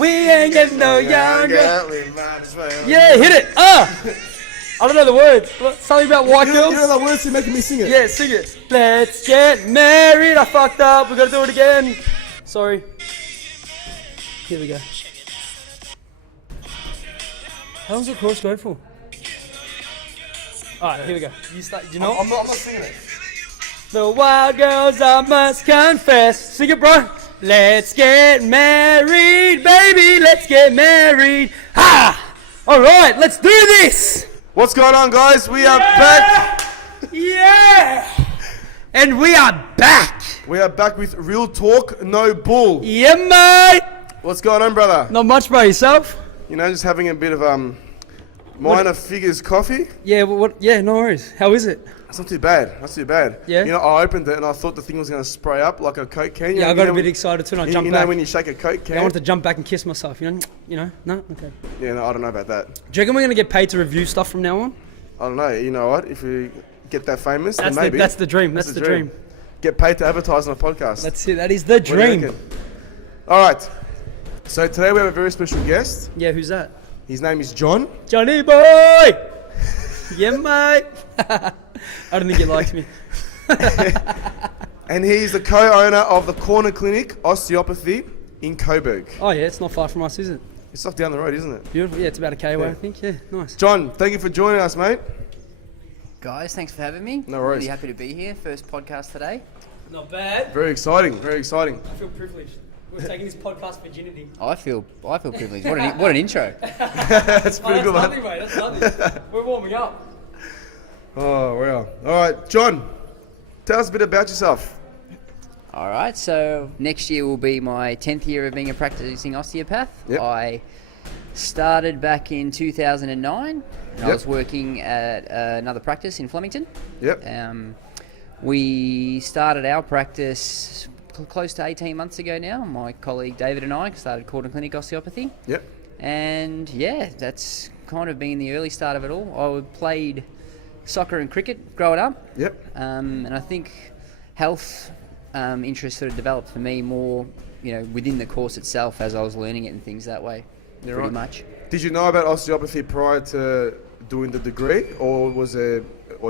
We ain't getting no younger. We might as well. Yeah, hit it. I don't know the words. Something about white girls. You know the words? You're making me sing it. Yeah, sing it. Let's get married. I fucked up. We gotta do it again. Sorry. Here we go. How long's the chorus go for? Alright, here we go. You start. Do you know? I'm not singing it. The wild girls, I must confess. Sing it, bro. Let's get married, baby. Let's get married. Ha! Alright, let's do this. What's going on, guys? We are back. Yeah! And we are back. We are back with real talk, no bull. Yeah, mate. What's going on, brother? Not much, bro. Yourself? You know, just having a bit of minor figures coffee. Yeah, what? Yeah, no worries. How is it? It's not too bad. Not too bad. Yeah. You know, I opened it and I thought the thing was going to spray up like a Coke can. Yeah, I got a bit excited too, and I jumped back. You know when you shake a Coke can? Yeah, I wanted to jump back and kiss myself. You know? No? Okay. Yeah, no, I don't know about that. Do you reckon we're going to get paid to review stuff from now on? I don't know. You know what? If we get that famous, then maybe. That's the dream. That's the dream. Get paid to advertise on a podcast. That's it. That is the dream. All right. So today we have a very special guest. Yeah, who's that? His name is John. Johnny boy! Yeah, mate. I don't think he likes me. And he's the co-owner of the Corner Clinic Osteopathy in Coburg. Oh, yeah, it's not far from us, is it? It's off down the road, isn't it? Beautiful. Yeah, it's about a K away, I think. Yeah, nice. John, thank you for joining us, mate. Guys, thanks for having me. No worries. Really happy to be here. First podcast today. Not bad. Very exciting, very exciting. I feel privileged. We're taking this podcast virginity. I feel privileged. What an intro. That's pretty good, nothing, man. mate. That's nothing. We're warming up. Oh, wow. All right, John, tell us a bit about yourself. All right, so next year will be my 10th year of being a practising osteopath. Yep. I started back in 2009. And I was working at another practice in Flemington. Yep. We started our practice close to 18 months ago now. My colleague David and I started Corner Clinic Osteopathy. Yep. And yeah, that's kind of been the early start of it all. I played soccer and cricket growing up. Yep. And I think health interest sort of developed for me more, within the course itself as I was learning it and things that way. You're pretty right. much. Did you know about osteopathy prior to doing the degree, or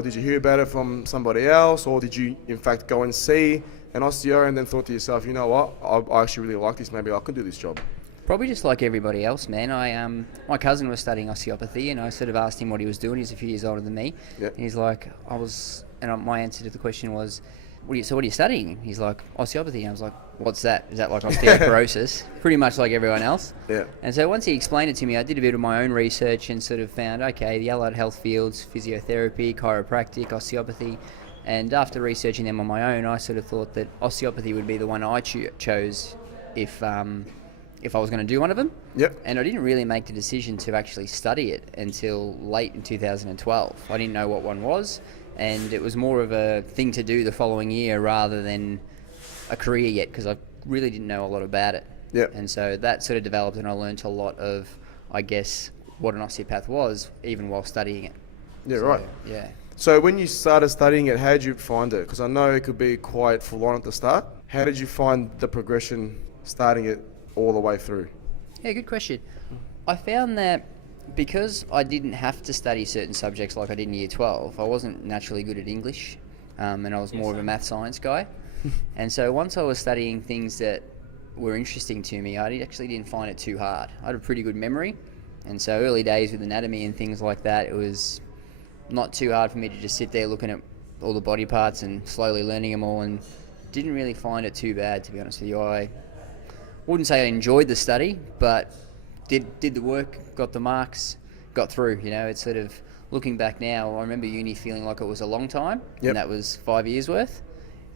did you hear about it from somebody else, or did you in fact go and see an osteo and then thought to yourself, you know what, I actually really like this, maybe I can do this job? Probably just like everybody else, man. My cousin was studying osteopathy, and I sort of asked him what he was doing. He's a few years older than me. Yep. And he's like, my answer to the question was, what are you studying? He's like, osteopathy. And I was like, what's that? Is that like osteoporosis? Pretty much like everyone else. Yeah. And so once he explained it to me, I did a bit of my own research and sort of found, okay, the allied health fields, physiotherapy, chiropractic, osteopathy. And after researching them on my own, I sort of thought that osteopathy would be the one I chose if I was going to do one of them. Yep. And I didn't really make the decision to actually study it until late in 2012. I didn't know what one was, and it was more of a thing to do the following year rather than a career yet, because I really didn't know a lot about it. Yep. And so that sort of developed, and I learned a lot of, I guess, what an osteopath was, even while studying it. Yeah, right. Yeah. So when you started studying it, how did you find it? Because I know it could be quite full on at the start. How did you find the progression starting it all the way through? Yeah, good question. I found that because I didn't have to study certain subjects like I did in Year 12, I wasn't naturally good at English, and I was more of a math science guy. And so once I was studying things that were interesting to me, I actually didn't find it too hard. I had a pretty good memory, and so early days with anatomy and things like that, it was not too hard for me to just sit there looking at all the body parts and slowly learning them all, and didn't really find it too bad, to be honest with you. I wouldn't say I enjoyed the study, but did the work, got the marks, got through. It's sort of, looking back now, I remember uni feeling like it was a long time. Yep. And that was 5 years worth.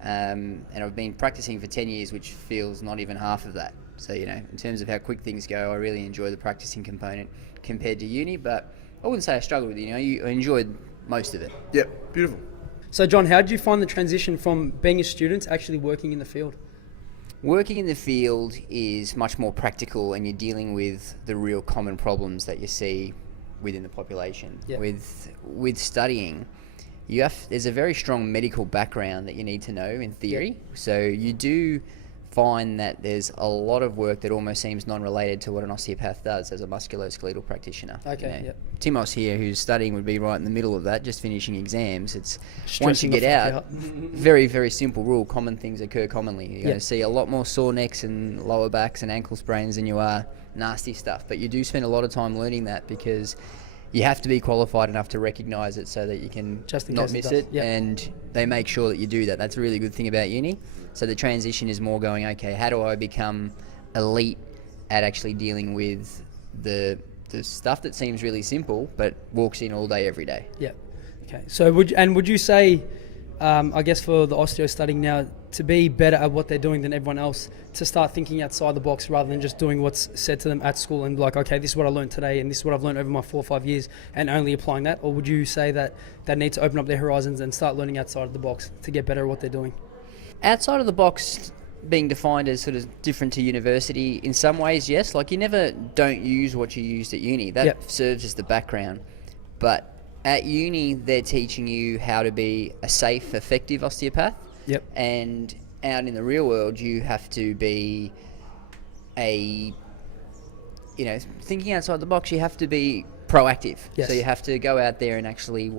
And I've been practicing for 10 years, which feels not even half of that. So, in terms of how quick things go, I really enjoy the practicing component compared to uni, but I wouldn't say I struggled with it. I enjoyed most of it. Yeah, beautiful. So, John, how did you find the transition from being a student to actually working in the field? Working in the field is much more practical, and you're dealing with the real common problems that you see within the population. Yeah. With studying, there's a very strong medical background that you need to know in theory. Yeah. So you do find that there's a lot of work that almost seems non-related to what an osteopath does as a musculoskeletal practitioner. Okay, You know, yep. Timos here, who's studying, would be right in the middle of that, just finishing exams. It's once Stressing you the get fuck out, very, very simple rule, common things occur commonly. You're going Yep. to see a lot more sore necks and lower backs and ankle sprains than you are nasty stuff. But you do spend a lot of time learning that because you have to be qualified enough to recognise it so that you can Just in not case it miss does. it. Yep. And they make sure that you do that. That's a really good thing about uni. So the transition is more going, okay, how do I become elite at actually dealing with the stuff that seems really simple but walks in all day, every day? Yeah. Okay. So would you say, I guess for the osteo studying now, to be better at what they're doing than everyone else, to start thinking outside the box rather than just doing what's said to them at school and like, okay, this is what I learned today and this is what I've learned over my 4 or 5 years and only applying that? Or would you say that they need to open up their horizons and start learning outside of the box to get better at what they're doing? Outside of the box being defined as sort of different to university in some ways, yes. Like you never don't use what you used at uni. That Yep. serves as the background. But at uni, they're teaching you how to be a safe, effective osteopath. Yep. And out in the real world, you have to be thinking outside the box, you have to be proactive. Yes. So you have to go out there and actually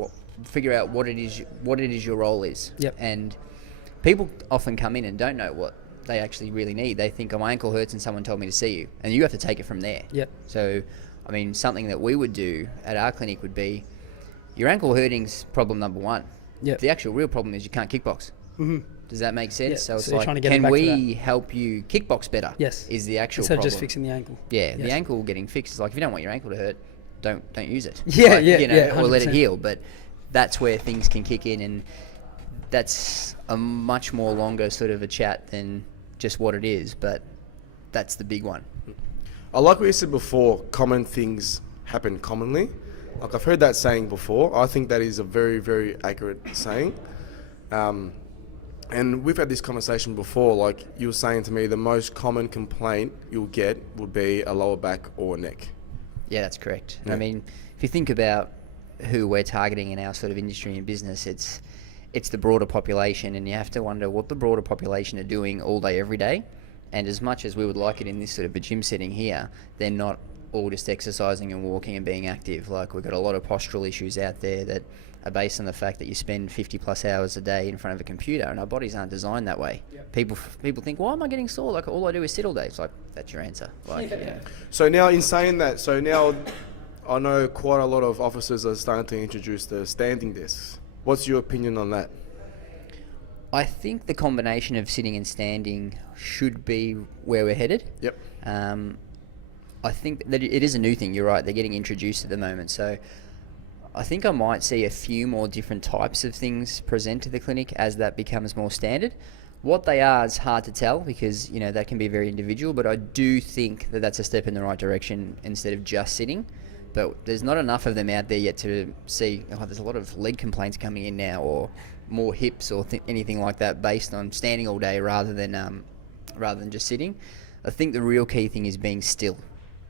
figure out what it is your role is. Yep. And people often come in and don't know what they actually really need. They think, oh, my ankle hurts and someone told me to see you. And you have to take it from there. Yep. So, I mean, something that we would do at our clinic would be, your ankle hurting's problem number one. Yep. The actual real problem is you can't kickbox. Mm-hmm. Does that make sense? Yeah, So it's so you're like, trying to get them can back to we help you kickbox better? Yes. Is the actual Instead problem. of just fixing the ankle. Yeah, Yes. the ankle getting fixed is like, if you don't want your ankle to hurt, don't use it. Yeah, Like, yeah, you know, yeah, or let it 100%. heal. But that's where things can kick in, and that's a much more longer sort of a chat than just what it is, but that's the big one. I like what you said before, common things happen commonly. Like I've heard that saying before. I think that is a very, very accurate saying. And we've had this conversation before, like you were saying to me, the most common complaint you'll get would be a lower back or neck. Yeah, that's correct. Yeah. I mean, if you think about who we're targeting in our sort of industry and business, it's the broader population, and you have to wonder what the broader population are doing all day, every day. And as much as we would like it in this sort of a gym setting here, they're not all just exercising and walking and being active. Like, we've got a lot of postural issues out there that are based on the fact that you spend 50 plus hours a day in front of a computer, and our bodies aren't designed that way. Yep. People think, why am I getting sore? Like, all I do is sit all day. It's like, that's your answer. Like, you know. So now in saying that, so now I know quite a lot of offices are starting to introduce the standing desks. What's your opinion on that? I think the combination of sitting and standing should be where we're headed. Yep. I think that it is a new thing. You're right. They're getting introduced at the moment. So I think I might see a few more different types of things present to the clinic as that becomes more standard. What they are is hard to tell because, you know, that can be very individual, but I do think that that's a step in the right direction instead of just sitting. But there's not enough of them out there yet to see, oh, there's a lot of leg complaints coming in now, or more hips or anything like that based on standing all day rather than just sitting. I think the real key thing is being still.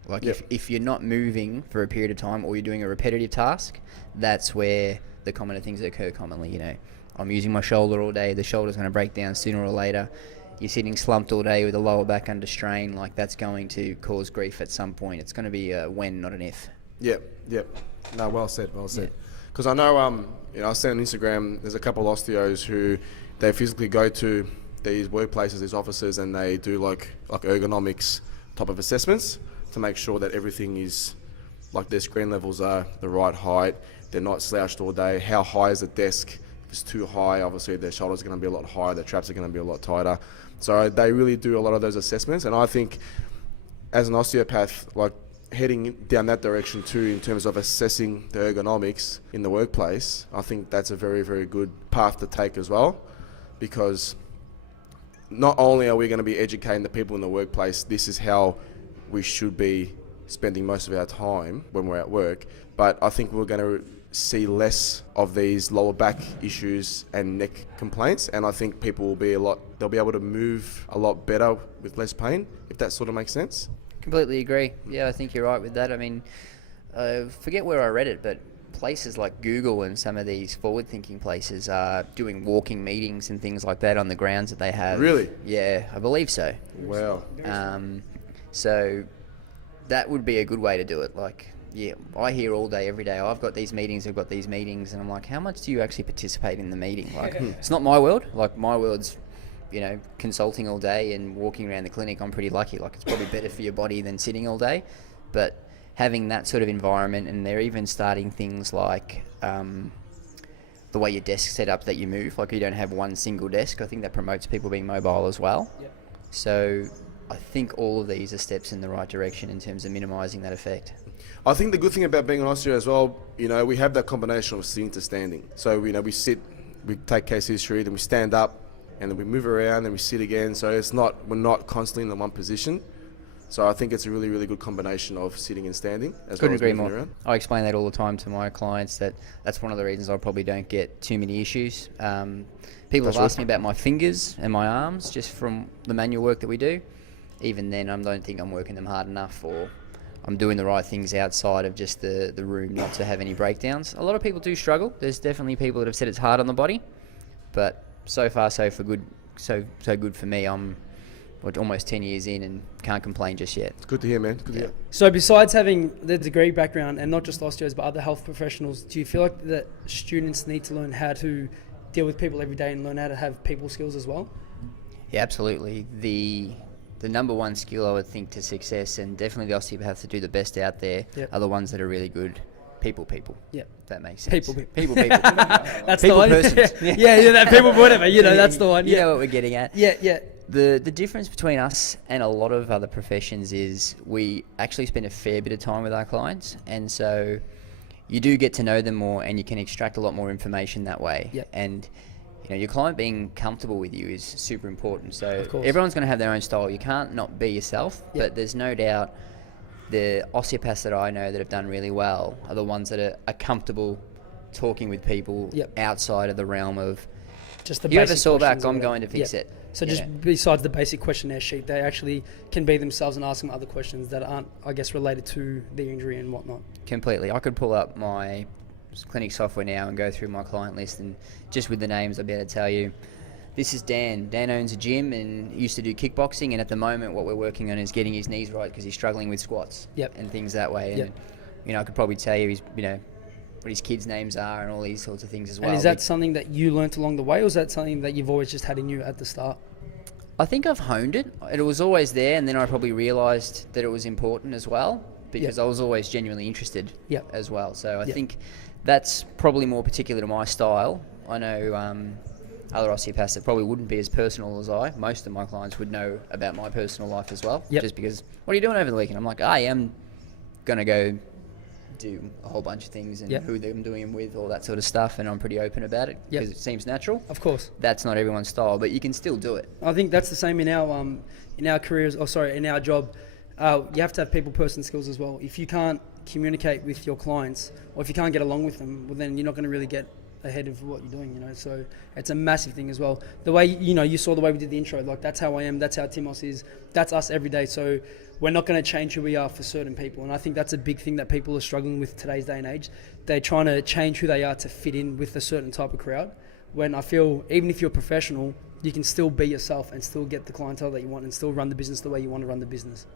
Like, Yep. if you're not moving for a period of time or you're doing a repetitive task, that's where the common things occur commonly. You know, I'm using my shoulder all day, the shoulder's going to break down sooner or later. You're sitting slumped all day with the lower back under strain, like that's going to cause grief at some point. It's going to be a when, not an if. Yep. No, well said. Yeah. Because I know, I see on Instagram, there's a couple of osteos who they physically go to these workplaces, these offices, and they do like ergonomics type of assessments to make sure that everything is, like their screen levels are the right height, they're not slouched all day. How high is the desk? If it's too high, obviously their shoulders are going to be a lot higher, their traps are going to be a lot tighter. So they really do a lot of those assessments, and I think as an osteopath, like heading down that direction too in terms of assessing the ergonomics in the workplace, I think that's a very, very good path to take as well, because not only are we going to be educating the people in the workplace, this is how we should be spending most of our time when we're at work, but I think we're going to see less of these lower back issues and neck complaints, and I think people will be they'll be able to move a lot better with less pain, if that sort of makes sense. Completely agree. Yeah, I think you're right with that. I mean, forget where I read it, but places like Google and some of these forward-thinking places are doing walking meetings and things like that on the grounds that they have. Really? Yeah, I believe so. Wow. So that would be a good way to do it. Like, yeah, I hear all day, every day, I've got these meetings, and I'm like, how much do you actually participate in the meeting? Like, it's not my world. Like, my world's, consulting all day and walking around the clinic. I'm pretty lucky. Like, it's probably better for your body than sitting all day. But having that sort of environment, and they're even starting things like the way your desk's set up, that you move. Like, you don't have one single desk. I think that promotes people being mobile as well. Yep. So I think all of these are steps in the right direction in terms of minimising that effect. I think the good thing about being an osteo as well, we have that combination of sitting to standing. So, we sit, we take case history, then we stand up, and then we move around, then we sit again. So we're not constantly in the one position. So I think it's a really, really good combination of sitting and standing as well as moving around. I explain that all the time to my clients, that's one of the reasons I probably don't get too many issues. People have asked me about my fingers and my arms just from the manual work that we do. Even then, I don't think I'm working them hard enough, or I'm doing the right things outside of just the room not to have any breakdowns. A lot of people do struggle. There's definitely people that have said it's hard on the body, but so far so good for me. I'm almost 10 years in and can't complain just yet. It's good to hear, man. Good to hear. So besides having the degree background, and not just osteos but other health professionals, do you feel like that students need to learn how to deal with people every day and learn how to have people skills as well? Yeah, absolutely. The number one skill I would think to success, and definitely the osteopaths that do the best out there, are the ones that are really good people. Yeah, that makes sense. People. That's people the one. Persons. yeah, that people, whatever. That's the one. You know what we're getting at. Yeah. The difference between us and a lot of other professions is we actually spend a fair bit of time with our clients, and so you do get to know them more, and you can extract a lot more information that way. Yep. And your client being comfortable with you is super important. So everyone's going to have their own style. You can't not be yourself, but there's no doubt the osteopaths that I know that have done really well are the ones that are comfortable talking with people outside of the realm of just the you have a basic sore back, questions I'm going to fix it. So just besides the basic questionnaire sheet, they actually can be themselves and ask them other questions that aren't, I guess, related to the injury and whatnot. Completely. I could pull up my clinic software now and go through my client list, and just with the names I'll be able to tell you, this is Dan. Dan owns a gym and used to do kickboxing, and at the moment what we're working on is getting his knees right because he's struggling with squats and things that way. And I could probably tell you what his kids' names are and all these sorts of things as well. And is that something that you learnt along the way, or is that something that you've always just had in you at the start? I think I've honed it. It was always there, and then I probably realised that it was important as well, because I was always genuinely interested as well. So I think that's probably more particular to my style. I know other osteopaths that probably wouldn't be as personal as I. Most of my clients would know about my personal life as well, just because, what are you doing over the weekend? I'm like, I am going to go do a whole bunch of things, and who I'm doing them with, all that sort of stuff, and I'm pretty open about it because it seems natural. Of course. That's not everyone's style, but you can still do it. I think that's the same in our careers, in our job. You have to have people-person skills as well. If you can't communicate with your clients, or if you can't get along with them, well, then you're not going to really get ahead of what you're doing, so it's a massive thing as well. The way you saw the way we did the intro, like that's how I am, that's how Timos is, that's us every day. So we're not going to change who we are for certain people, and I think that's a big thing that people are struggling with today's day and age. They're trying to change who they are to fit in with a certain type of crowd, when I feel even if you're professional, you can still be yourself and still get the clientele that you want and still run the business the way you want to run the business.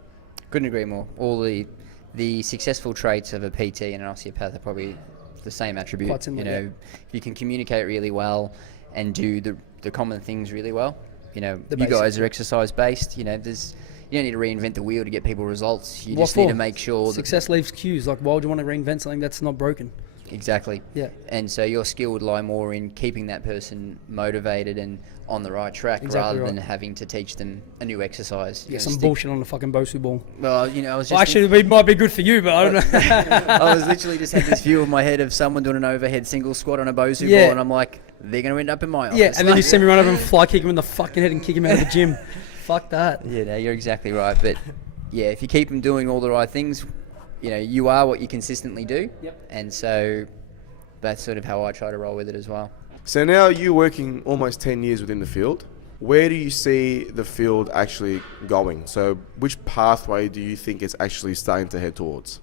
Couldn't agree more. All the successful traits of a PT and an osteopath are probably the same attribute. Quite similar, if you can communicate really well and do the common things really well, you guys are exercise based, you don't need to reinvent the wheel to get people results. You just need to make sure success leaves cues. Like, why would you want to reinvent something that's not broken? Exactly. Yeah. And so your skill would lie more in keeping that person motivated and on the right track, rather than having to teach them a new exercise. Yeah, some bullshit on the fucking Bosu ball. Well, I was just... Well, actually, it might be good for you, but I don't know. I was literally just had this view in my head of someone doing an overhead single squat on a Bosu ball, and I'm like, they're going to end up in my office. Yeah, and then you see me run over and fly kick him in the fucking head and kick him out of the gym. Fuck that. Yeah, no, you're exactly right. But yeah, if you keep them doing all the right things, you are what you consistently do. Yep. And so that's sort of how I try to roll with it as well. So now you're working almost 10 years within the field. Where do you see the field actually going? So which pathway do you think it's actually starting to head towards?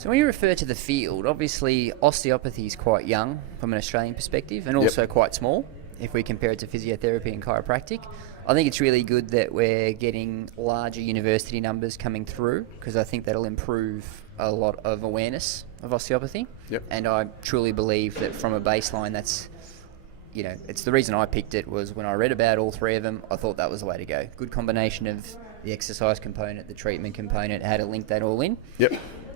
So when you refer to the field, obviously osteopathy is quite young from an Australian perspective, and also quite small if we compare it to physiotherapy and chiropractic. I think it's really good that we're getting larger university numbers coming through, because I think that'll improve a lot of awareness of osteopathy. And I truly believe that from a baseline, that's, you know, it's the reason I picked it was when I read about all three of them, I thought that was the way to go. Good combination of the exercise component, the treatment component, how to link that all in.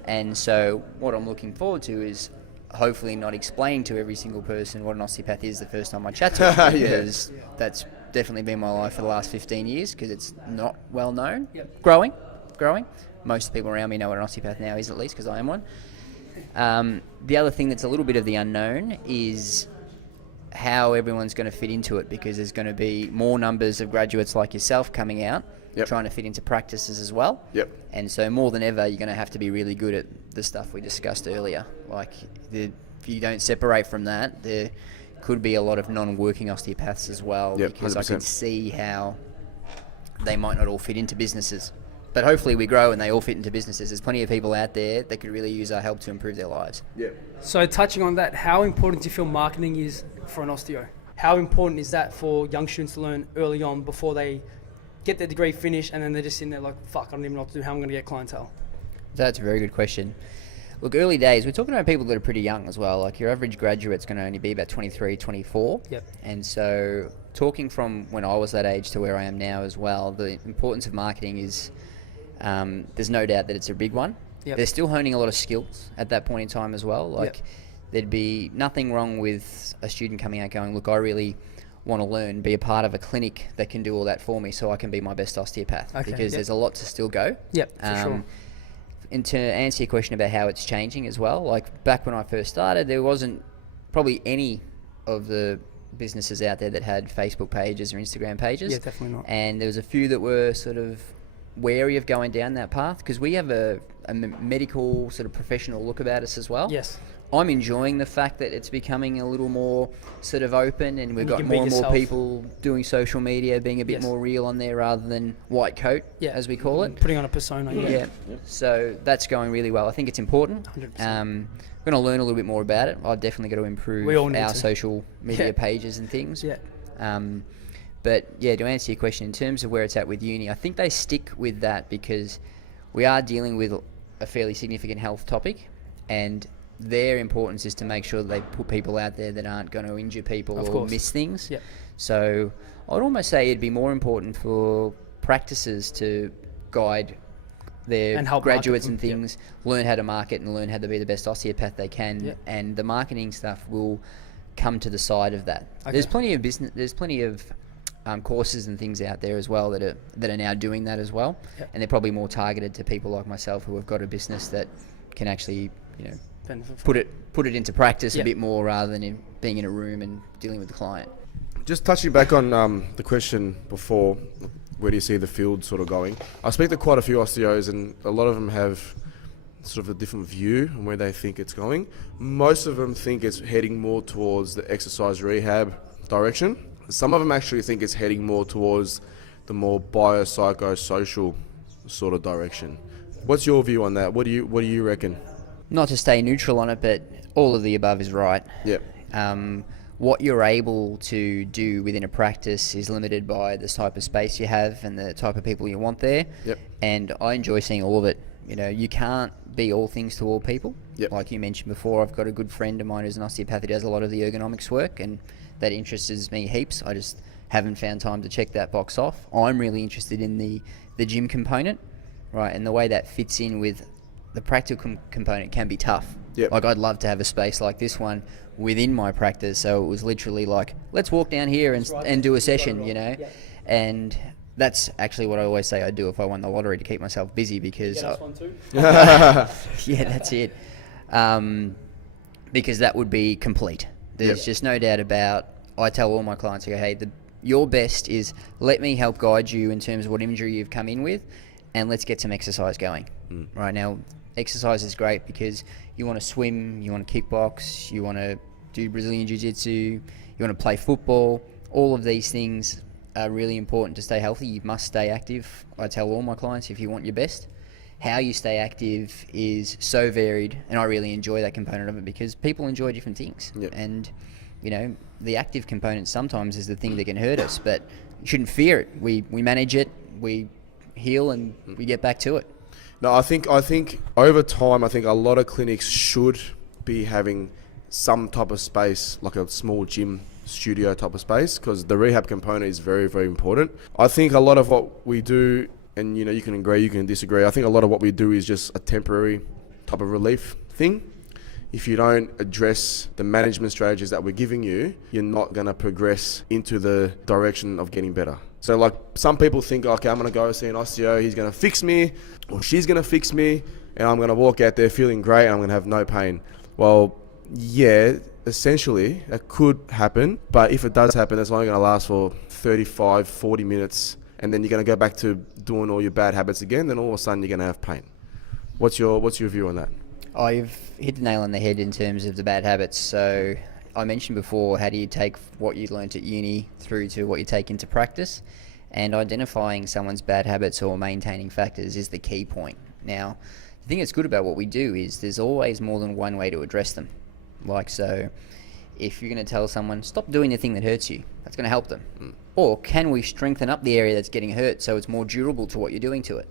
And so what I'm looking forward to is hopefully not explaining to every single person what an osteopath is the first time I chat to them, because that's definitely been my life for the last 15 years, because it's not well known. Growing. Most people around me know what an osteopath now is, at least, because I am one. The other thing that's a little bit of the unknown is how everyone's going to fit into it, because there's going to be more numbers of graduates like yourself coming out, trying to fit into practices as well. And so more than ever, you're going to have to be really good at the stuff we discussed earlier. Like, if you don't separate from that, there could be a lot of non-working osteopaths as well, because 100%. I can see how they might not all fit into businesses. But hopefully we grow and they all fit into businesses. There's plenty of people out there that could really use our help to improve their lives. So touching on that, how important do you feel marketing is for an osteo? How important is that for young students to learn early on before they get their degree finished and then they're just sitting there like, fuck, I don't even know what to do, how I'm going to get clientele? That's a very good question. Look, early days, we're talking about people that are pretty young as well. Like, your average graduate's going to only be about 23, 24. And so talking from when I was that age to where I am now as well, the importance of marketing is, there's no doubt that it's a big one. They're still honing a lot of skills at that point in time as well. Like, there'd be nothing wrong with a student coming out going, look, I really want to learn, be a part of a clinic that can do all that for me so I can be my best osteopath, because there's a lot to still go. For sure. And to answer your question about how it's changing as well, like back when I first started, there wasn't probably any of the businesses out there that had Facebook pages or Instagram pages. Definitely not. And there was a few that were sort of wary of going down that path, because we have a medical sort of professional look about us as well. I'm enjoying the fact that it's becoming a little more sort of open, and we've got more and more people doing social media, being a bit more real on there rather than white coat, as we call it. Putting on a persona. So that's going really well. I think it's important. 100%. I'm going to learn a little bit more about it. I've definitely got to improve our social media pages and things. But yeah, to answer your question, in terms of where it's at with uni, I think they stick with that because we are dealing with a fairly significant health topic, and their importance is to make sure that they put people out there that aren't going to injure people or miss things. So I'd almost say it'd be more important for practices to guide their graduates and things, learn how to market and learn how to be the best osteopath they can, and the marketing stuff will come to the side of that. There's plenty of business. There's plenty of courses and things out there as well that are now doing that as well, and they're probably more targeted to people like myself who have got a business that can actually, you know, put it into practice a bit more rather than being in a room and dealing with the client. Just touching back on the question before, where do you see the field sort of going? I speak to quite a few osteos, and a lot of them have sort of a different view on where they think it's going. Most of them think it's heading more towards the exercise rehab direction. Some of them actually think it's heading more towards the more biopsychosocial sort of direction. What's your view on that? What do you reckon? Not to stay neutral on it, but all of the above is right. What you're able to do within a practice is limited by the type of space you have and the type of people you want there. And I enjoy seeing all of it. You know, you can't be all things to all people. Like you mentioned before, I've got a good friend of mine who's an osteopath who does a lot of the ergonomics work, and that interests me heaps. I just haven't found time to check that box off. I'm really interested in the gym component, right? And the way that fits in with the practical component can be tough. Like, I'd love to have a space like this one within my practice, so it was literally like, let's walk down here and do a session, you know? And that's actually what I always say I'd do if I won the lottery, to keep myself busy, because that's one too. That's it. Because that would be complete. There's just no doubt about, I tell all my clients, I go, hey, your best is let me help guide you in terms of what injury you've come in with, and let's get some exercise going. Right now, exercise is great because you want to swim, you want to kickbox, you want to do Brazilian Jiu-Jitsu, you want to play football. All of these things are really important to stay healthy. You must stay active. I tell all my clients, if you want your best. how you stay active is so varied, and I really enjoy that component of it because people enjoy different things. Yep. And, you know, the active component sometimes is the thing that can hurt us, but you shouldn't fear it. We manage it, we heal, and we get back to it. No, I think over time, I think a lot of clinics should be having some type of space, like a small gym studio type of space, because the rehab component is very, very important. I think a lot of what we do, and you know, you can agree, you can disagree, I think a lot of what we do is just a temporary type of relief thing. If you don't address the management strategies that we're giving you, you're not going to progress into the direction of getting better. So like some people think, okay, I'm going to go see an osteo, he's going to fix me, or she's going to fix me, and I'm going to walk out there feeling great and I'm going to have no pain. Well, yeah, essentially that could happen, but if it does happen, it's only going to last for 35, 40 minutes, and then you're going to go back to doing all your bad habits again, then all of a sudden you're going to have pain. What's your view on that? Oh, you've hit the nail on the head in terms of the bad habits. So I mentioned before, how do you take what you learnt at uni through to what you take into practice? And identifying someone's bad habits or maintaining factors is the key point. Now, the thing that's good about what we do is there's always more than one way to address them. Like, so if you're going to tell someone, stop doing the thing that hurts you, that's going to help them. Or can we strengthen up the area that's getting hurt so it's more durable to what you're doing to it?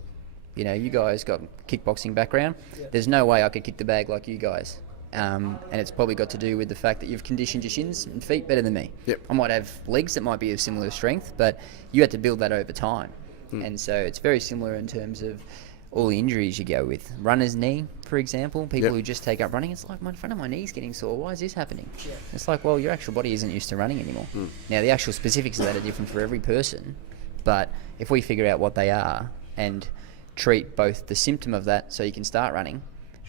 You know, you guys got kickboxing background. Yeah. There's no way I could kick the bag like you guys. And it's probably got to do with the fact that you've conditioned your shins and feet better than me. Yep. I might have legs that might be of similar strength, but you had to build that over time. And so it's very similar in terms of all the injuries you go with. Runner's knee, for example, people who just take up running, it's like, my front of my knee's getting sore. Why is this happening? Yeah. It's like, well, your actual body isn't used to running anymore. Now, the actual specifics of that are different for every person, but if we figure out what they are and treat both the symptom of that so you can start running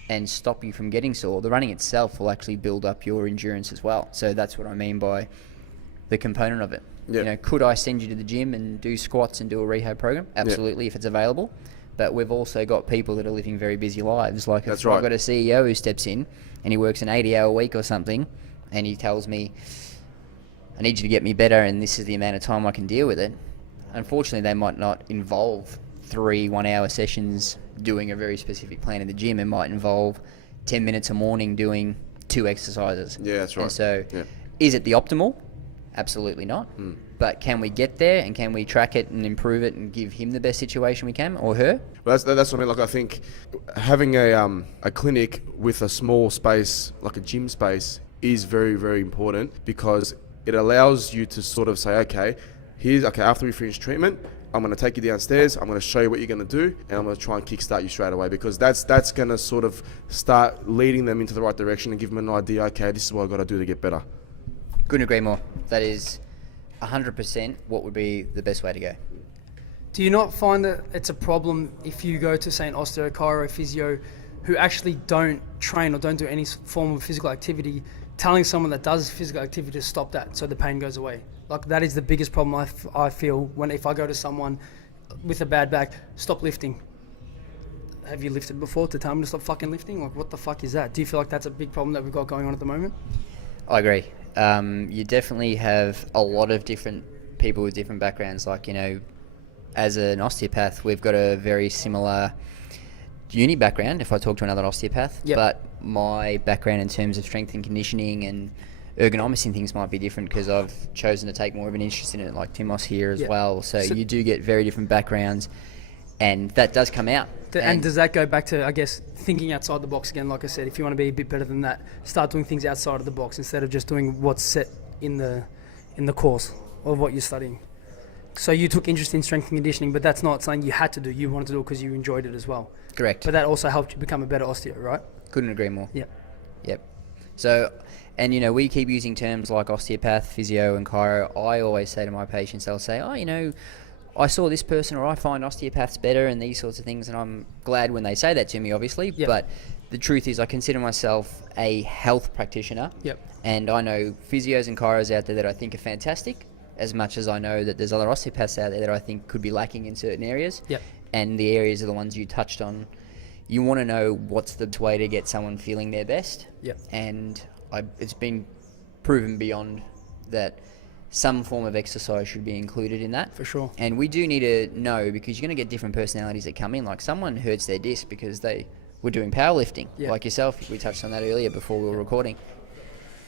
and stop you from getting sore, the running itself will actually build up your endurance as well. So that's what I mean by the component of it. Yep. You know, could I send you to the gym and do squats and do a rehab program? Absolutely, if it's available. But we've also got people that are living very busy lives. Like if I've got a CEO who steps in and he works an 80-hour week or something and he tells me, I need you to get me better and this is the amount of time I can deal with it. Unfortunately, they might not involve 3 1-hour sessions doing a very specific plan in the gym. It might involve 10 minutes a morning doing 2 exercises. Yeah, that's right. And so is it the optimal? Absolutely not. But can we get there and can we track it and improve it and give him the best situation we can, or her? Well, that's what I mean. Like, I think having a clinic with a small space, like a gym space, is very, very important because it allows you to sort of say, okay, after we finish treatment, I'm going to take you downstairs, I'm going to show you what you're going to do, and I'm going to try and kickstart you straight away, because that's going to sort of start leading them into the right direction and give them an idea, okay, this is what I've got to do to get better. Couldn't agree more. That is 100% what would be the best way to go. Do you not find that it's a problem if you go to, say, an osteo, chiro, physio, who actually don't train or don't do any form of physical activity, telling someone that does physical activity to stop that so the pain goes away? Like, that is the biggest problem I feel if I go to someone with a bad back, stop lifting. Have you lifted before to tell me to stop fucking lifting? Like, what the fuck is that? Do you feel like that's a big problem that we've got going on at the moment? I agree. You definitely have a lot of different people with different backgrounds. Like, you know, as an osteopath, we've got a very similar uni background if I talk to another osteopath. Yep. But my background in terms of strength and conditioning and ergonomics and things might be different because I've chosen to take more of an interest in it, like Timos here as well. So you do get very different backgrounds, and that does come out. And does that go back to, I guess, thinking outside the box again? Like I said, if you want to be a bit better than that, start doing things outside of the box instead of just doing what's set in the course of what you're studying. So you took interest in strength and conditioning, but that's not something you had to do. You wanted to do it because you enjoyed it as well. Correct. But that also helped you become a better osteo, right? Couldn't agree more. Yep. So, and you know, we keep using terms like osteopath, physio, and chiro. I always say to my patients, they'll say, oh, you know, I saw this person, or I find osteopaths better, and these sorts of things. And I'm glad when they say that to me, obviously. Yep. But the truth is, I consider myself a health practitioner. Yep. And I know physios and chiros out there that I think are fantastic, as much as I know that there's other osteopaths out there that I think could be lacking in certain areas. Yep. And the areas are the ones you touched on. You want to know what's the way to get someone feeling their best. Yep. And it's been proven beyond that some form of exercise should be included in that. For sure. And we do need to know, because you're going to get different personalities that come in. Like someone hurts their disc because they were doing powerlifting, like yourself. We touched on that earlier before we were recording.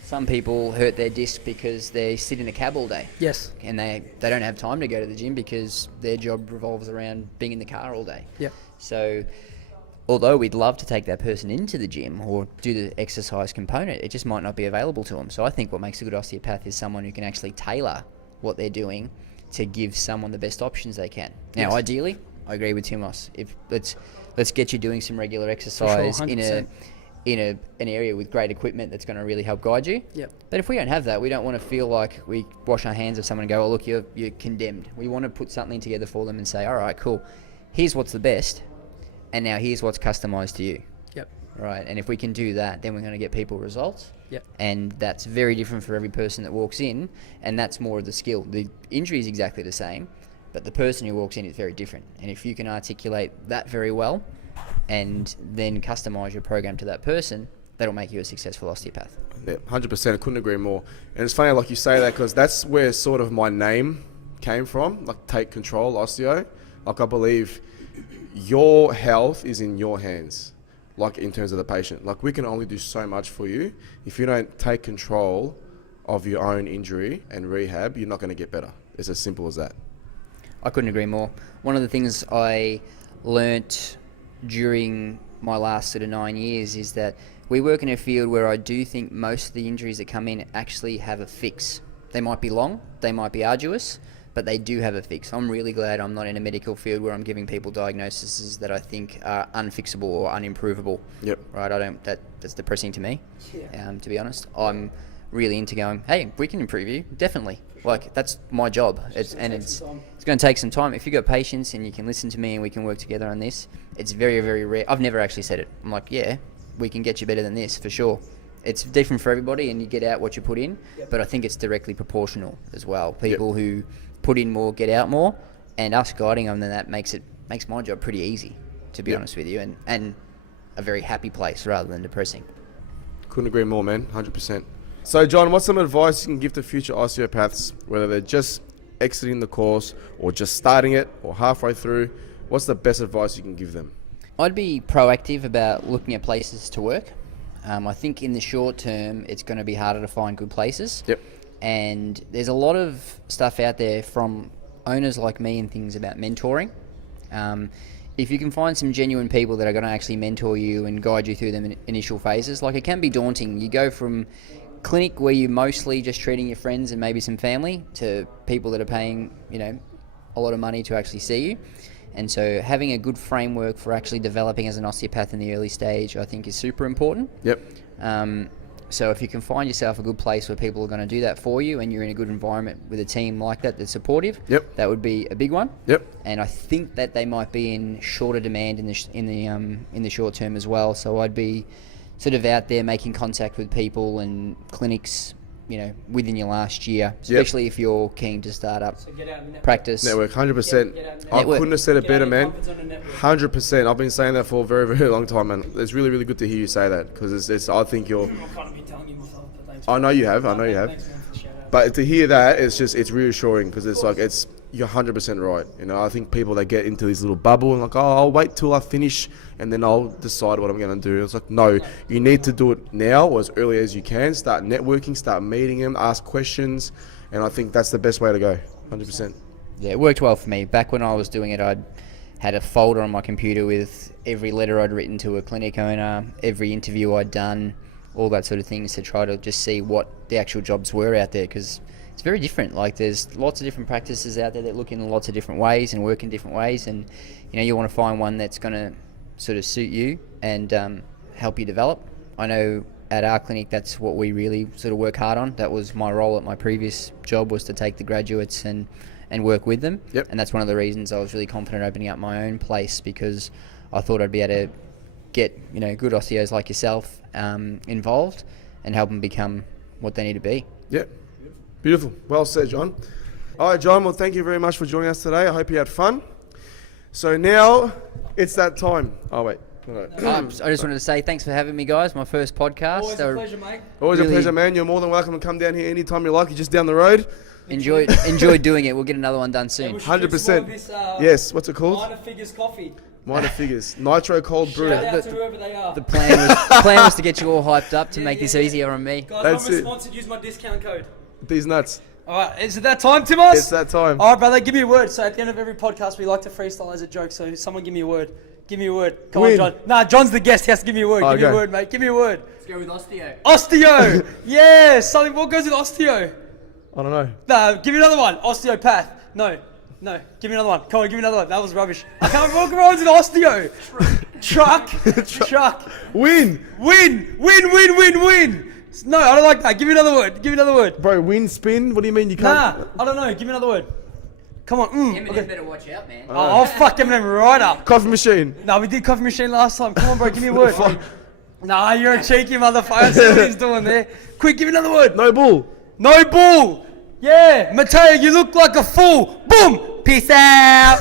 Some people hurt their disc because they sit in a cab all day. Yes. And they don't have time to go to the gym because their job revolves around being in the car all day. Yeah. So although we'd love to take that person into the gym or do the exercise component, it just might not be available to them. So I think what makes a good osteopath is someone who can actually tailor what they're doing to give someone the best options they can. Now, ideally, I agree with Timos. If let's get you doing some regular exercise in an area with great equipment that's going to really help guide you. Yep. But if we don't have that, we don't want to feel like we wash our hands of someone and go, oh, look, you're condemned. We want to put something together for them and say, all right, cool. Here's what's the best, and now here's what's customized to you. Yep. Right, and if we can do that, then we're going to get people results. Yep. And that's very different for every person that walks in, and that's more of the skill. The injury is exactly the same, but the person who walks in is very different. And if you can articulate that very well, and then customize your program to that person, that'll make you a successful osteopath. Yeah, 100%. I couldn't agree more. And it's funny, like you say that, because that's where sort of my name came from, like take control osteo. Like I believe your health is in your hands, like in terms of the patient. Like we can only do so much for you. If you don't take control of your own injury and rehab, you're not going to get better. It's as simple as that. I couldn't agree more. One of the things I learnt during my last sort of 9 years is that we work in a field where I do think most of the injuries that come in actually have a fix. They might be long, they might be arduous, but they do have a fix. I'm really glad I'm not in a medical field where I'm giving people diagnoses that I think are unfixable or unimprovable. Yep. Right? That's depressing to me. To be honest, I'm really into going, hey, we can improve you, definitely. Like that's my job. It's going to take some time. If you've got patience and you can listen to me and we can work together on this, it's very, very rare. I've never actually said it. I'm like, yeah, we can get you better than this for sure. It's different for everybody and you get out what you put in, but I think it's directly proportional as well. People who put in more get out more, and us guiding them, then that makes my job pretty easy, to be honest with you, and a very happy place rather than depressing. Couldn't agree more, man. 100%. So, John, what's some advice you can give to future osteopaths, whether they're just exiting the course or just starting it or halfway through? What's the best advice you can give them? I'd be proactive about looking at places to work. I think in the short term, it's going to be harder to find good places. Yep. And there's a lot of stuff out there from owners like me and things about mentoring. If you can find some genuine people that are going to actually mentor you and guide you through the initial phases, like it can be daunting. You go from clinic where you're mostly just treating your friends and maybe some family to people that are paying, a lot of money to actually see you. And so having a good framework for actually developing as an osteopath in the early stage, I think is super important. Yep. So if you can find yourself a good place where people are going to do that for you and you're in a good environment with a team like that that's supportive, that would be a big one. Yep. And I think that they might be in shorter demand in the short term as well. So I'd be sort of out there making contact with people and clinics, within your last year, especially if you're keen to start up practice. Network, 100%. I couldn't have said it better, man. 100%. I've been saying that for a very, very long time, and it's really, really good to hear you say that, because it's I think you're... I know you have. But to hear that, it's reassuring, because it's you're 100% right. I think people that get into this little bubble and like, oh, I'll wait till I finish and then I'll decide what I'm going to do. It's like, no, you need to do it now or as early as you can. Start networking, start meeting them, ask questions, and I think that's the best way to go. 100%. Yeah, it worked well for me. Back when I was doing it, I'd had a folder on my computer with every letter I'd written to a clinic owner, every interview I'd done, all that sort of things, to try to just see what the actual jobs were out there, because it's very different. Like there's lots of different practices out there that look in lots of different ways and work in different ways, and you want to find one that's going to sort of suit you and help you develop. I know at our clinic that's what we really sort of work hard on. That was my role at my previous job, was to take the graduates and work with them. Yep. And that's one of the reasons I was really confident opening up my own place, because I thought I'd be able to get good osteos like yourself involved and help them become what they need to be. Yep. Beautiful. Well said, John. All right, John, well, thank you very much for joining us today. I hope you had fun. So now it's that time. Oh, wait. No. I just wanted to say thanks for having me, guys. My first podcast. Always a pleasure, mate. Always a pleasure, man. You're more than welcome to come down here anytime you like. You're just down the road. enjoy doing it. We'll get another one done We soon. should do 100%. some more of this, Yes, what's it called? Minor Figures coffee. Minor Figures. Nitro Cold Brew. Shout out to whoever they are. The plan was to get you all hyped up to make this easier on me. Guys, That's I'm it. sponsored. Use my discount code. These nuts. All right, is it that time, Timos? It's that time. All right, brother, give me a word. So at the end of every podcast, we like to freestyle as a joke. So someone give me a word. Give me a word. Come Win. on, John. Nah, John's the guest. He has to give me a word. Give me a Okay. word, mate. Give me a word. Let's go with osteo. Osteo. Yeah, something. What goes with osteo? I don't know. Nah, give me another one. Osteopath. No. Give me another one. Come on, give me another one. That was rubbish. I can't walk around with osteo. Truck. Truck. Win! Win. No, I don't like that. Give me another word. Bro, win, spin? What do you mean you can't? Nah, I don't know. Give me another word. Come on. Eminem Okay. better watch out, man. Oh, I'll fuck Eminem right up. Coffee machine. No, we did coffee machine last time. Come on, bro. Give me a word. Nah, you're a cheeky motherfucker. I see what he's doing there. Quick, give me another word. No bull. No bull. Yeah, Mateo, you look like a fool. Boom. Peace out.